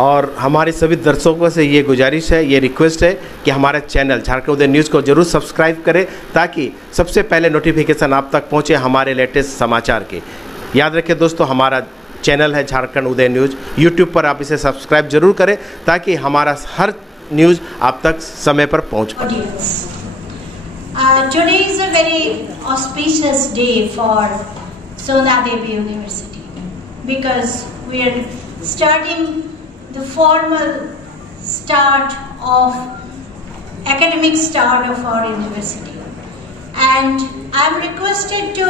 और हमारे सभी दर्शकों से ये गुजारिश है, ये रिक्वेस्ट है कि हमारे चैनल झारखंड उदय न्यूज़ को जरूर सब्सक्राइब करें ताकि सबसे पहले नोटिफिकेशन आप तक पहुंचे हमारे लेटेस्ट समाचार के। याद रखें दोस्तों, हमारा चैनल है झारखंड उदय न्यूज़, यूट्यूब पर आप इसे सब्सक्राइब जरूर करें ताकि हमारा हर न्यूज़ आप तक समय पर पहुंच पाए। Today is a very auspicious day for Sona Devi University because we are starting the formal start of academic start of our university, and I am requested to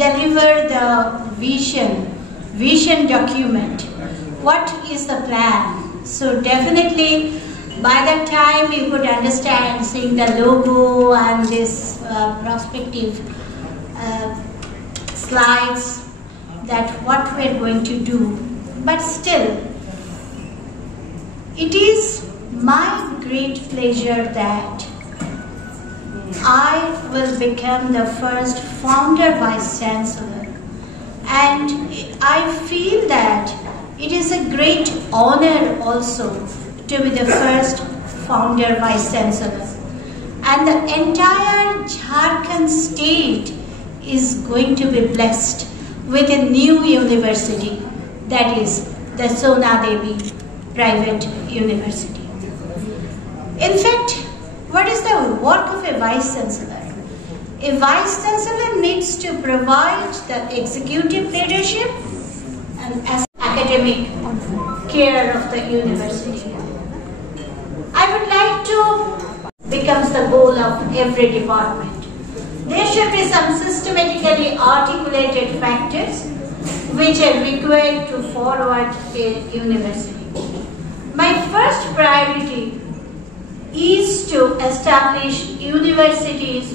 deliver the vision document. What is the plan? So definitely by that time you could understand, seeing the logo and this prospective slides, that what we are going to do. But still, it is my great pleasure that I will become the first founder vice chancellor, and I feel that it is a great honor also to be the first founder vice chancellor, and the entire Jharkhand state is going to be blessed with a new university, that is the Sona Devi Private University. In fact, what is the work of a vice chancellor? A vice chancellor needs to provide the executive leadership and academic care of the university. I would like to becomes the goal of every department. There should be some systematically articulated factors which are required to forward a university. My first priority is to establish universities'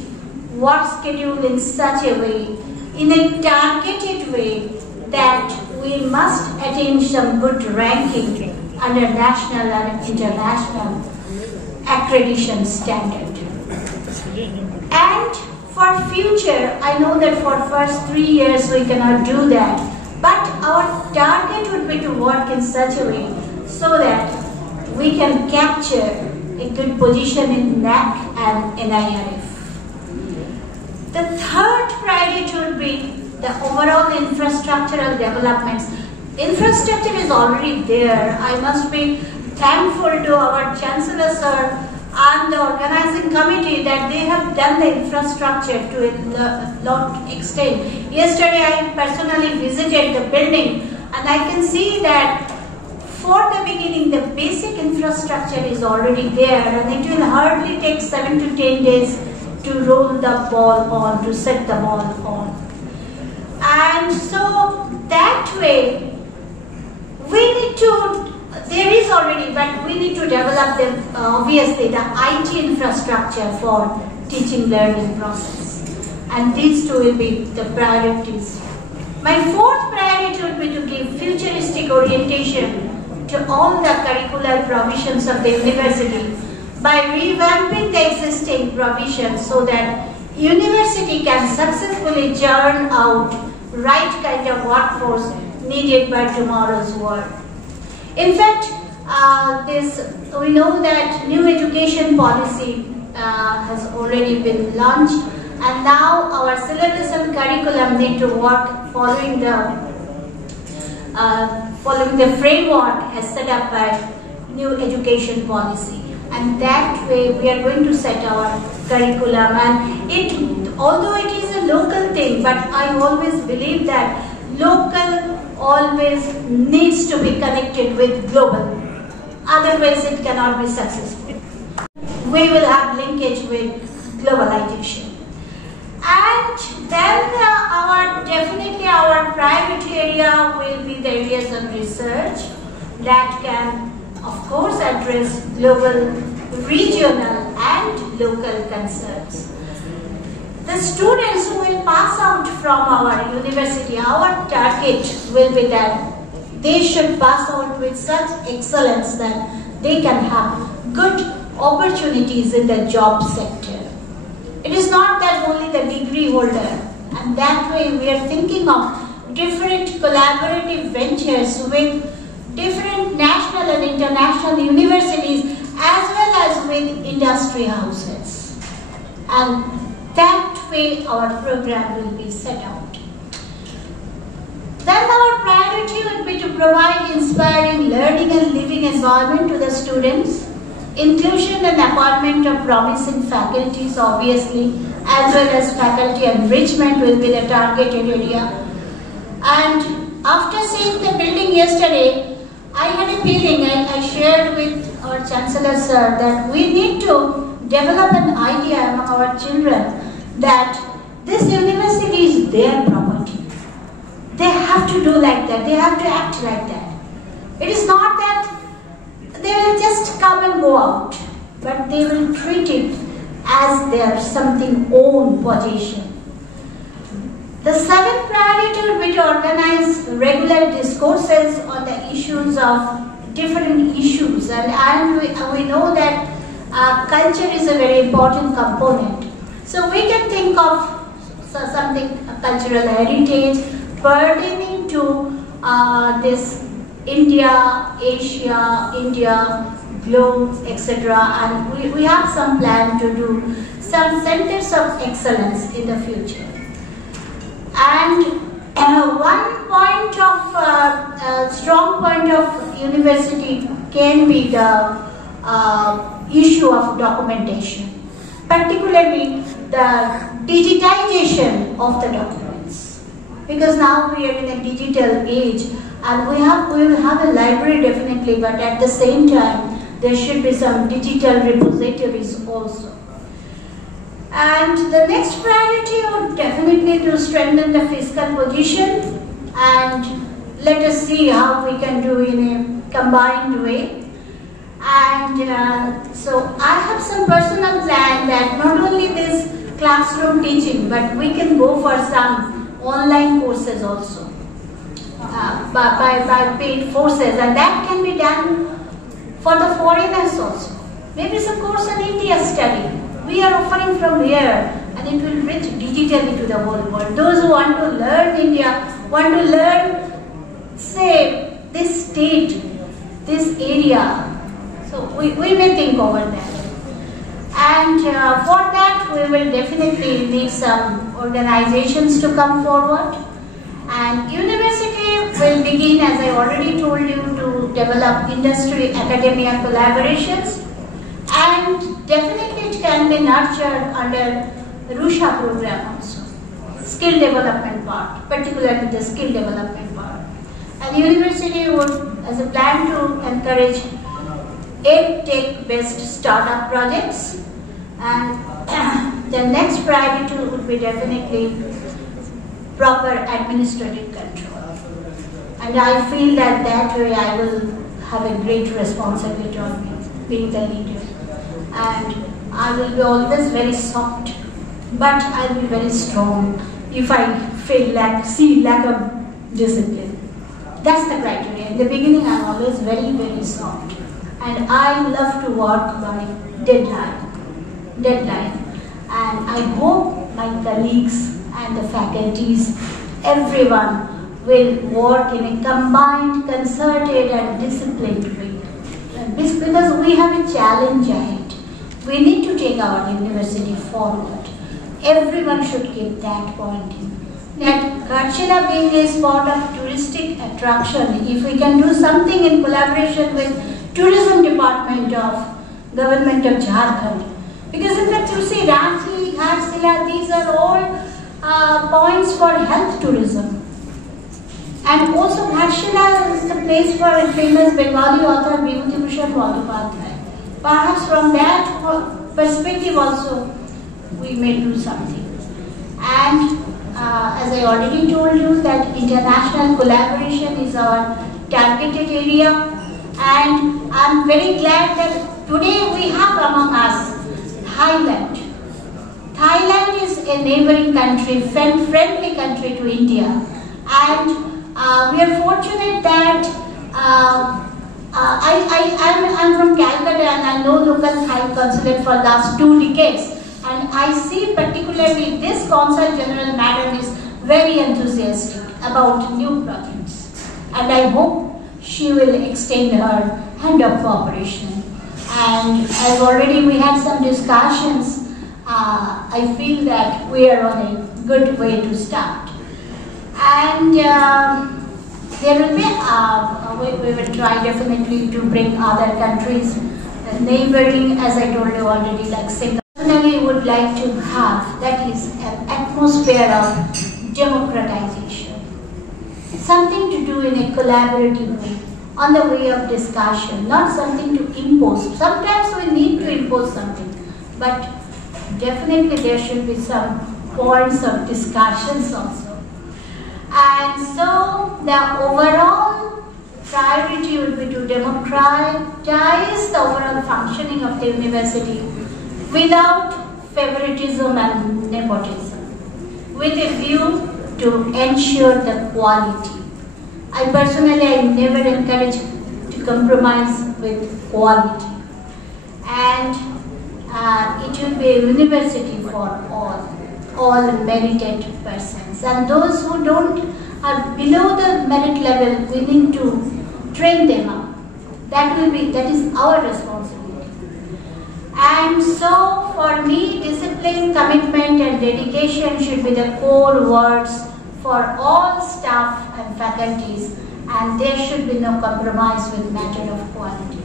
work schedule in such a way, in a targeted way, that we must attain some good ranking under national and international accreditation standard. And for future, I know that for first 3 years we cannot do that, but our target would be to work in such a way so that we can capture a good position in NAC and NIRF. The third priority would be the overall infrastructural developments. Infrastructure is already there. I must be thankful to our Chancellor Sir and the organizing committee that they have done the infrastructure to a lot extent. Yesterday I personally visited the building and I can see that for the beginning the basic infrastructure is already there, and it will hardly take 7 to 10 days to roll the ball on, to set the ball on. And so that way we need to, there is already, but we need to develop the, obviously the IT infrastructure for teaching learning process, and these two will be the priorities. My fourth priority would be to give futuristic orientation to all the curricular provisions of the university by revamping the existing provisions so that university can successfully churn out right kind of workforce needed by tomorrow's world. In fact, we know that new education policy has already been launched, and now our syllabus and curriculum need to work following the framework as set up by new education policy. And that way we are going to set our curriculum, and although it is a local thing, but I always believe that local always needs to be connected with global, otherwise it cannot be successful. We will have linkage with globalization. And then definitely our priority area will be the areas of research that can of course address global, regional and local concerns. The students who will pass out from our university, our target will be that they should pass out with such excellence that they can have good opportunities in the job sector. It is not that only the degree holder, and that way we are thinking of different collaborative ventures with different national and international universities as well as with industry houses. And that way our program will be set out. Then our priority would be to provide inspiring learning and living environment to the students. Inclusion and appointment of promising faculties, obviously, as well as faculty enrichment will be the targeted area. And after seeing the building yesterday, I had a feeling, I shared with our Chancellor Sir, that we need to develop an idea among our children that this university is their property. They have to do like that, they have to act like that. It is not that they will just come and go out, but they will treat it as their something own possession. The seventh priority would be to organize regular discourses on the issues of different issues, and we know that culture is a very important component. So we can think of something, cultural heritage, pertaining to this India, Asia, India, globe, etc. And we have some plan to do some centers of excellence in the future. And one point of, strong point of university can be the issue of documentation, particularly the digitization of the documents. Because now we are in a digital age, and we will have a library definitely, but at the same time there should be some digital repositories also. And the next priority would definitely to strengthen the fiscal position, and let us see how we can do in a combined way. And so I have some personal plan that not only this classroom teaching, but we can go for some online courses also by paid forces, and that can be done for the foreigners also. Maybe some course in India study we are offering from here, and it will reach digitally to the whole world. Those who want to learn India, want to learn, say, this state, this area, so we may think over that. And for that we will definitely need some organizations to come forward. And university will begin, as I already told you, to develop industry-academia collaborations, and definitely it can be nurtured under the Rusha program also, skill development part, particularly the skill development part. And the university would, as a plan to encourage EdTech-based startup projects, and the next priority would be definitely proper administrative control. And I feel that that way I will have a great responsibility on me, being the leader. And I will be always very soft, but I will be very strong if I see lack of discipline. That's the criteria. In the beginning I am always very, very soft. And I love to work by deadline. And I hope my colleagues and the faculties, everyone will work in a combined, concerted and disciplined way. Because we have a challenge ahead. We need to take our university forward. Everyone should keep that point in. That Jharkhand being a spot of touristic attraction, if we can do something in collaboration with tourism department of government of Jharkhand. Because in fact you see Ranchi, Ghatsila, these are all points for health tourism. And also Ghatsila is the place for a famous Bengali author Vibhutibhushan Bandyopadhyay. Perhaps from that perspective also we may do something. And as I already told you, that international collaboration is our targeted area, and I am very glad that today we have among us Thailand. Thailand is a neighboring country, friendly country to India, and we are fortunate that I'm from Calcutta, and I know local Thai consulate for last 2 decades. And I see particularly this Consul General Madam is very enthusiastic about new projects. And I hope she will extend her hand of cooperation. And as already we had some discussions, I feel that we are on a good way to start. And there will be, we will try definitely to bring other countries, neighboring, as I told you already, like Singapore. Personally would like to have, that is, an atmosphere of democratization. Something to do in a collaborative way, on the way of discussion, not something to impose. Sometimes we need to impose something, but definitely there should be some points of discussions also. And so the overall priority would be to democratize the overall functioning of the university without favoritism and nepotism, with a view to ensure the quality. I never encourage to compromise with quality. And it will be a university for all merited persons. And those who are below the merit level, we need to train them up. That is our responsibility. And so for me, discipline, commitment and dedication should be the core words for all staff and faculties, and there should be no compromise with matter of quality.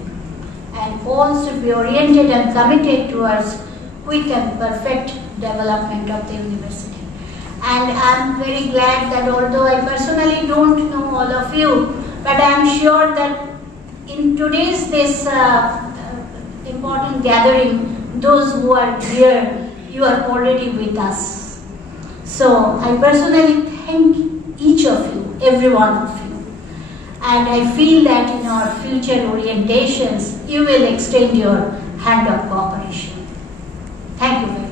And all should be oriented and committed towards quick and perfect development of the university. And I am very glad that although I personally don't know all of you, but I am sure that in today's this important gathering, those who are here, you are already with us. So I personally thank each of you, every one of you. And I feel that in our future orientations, you will extend your hand of cooperation. Thank you very much.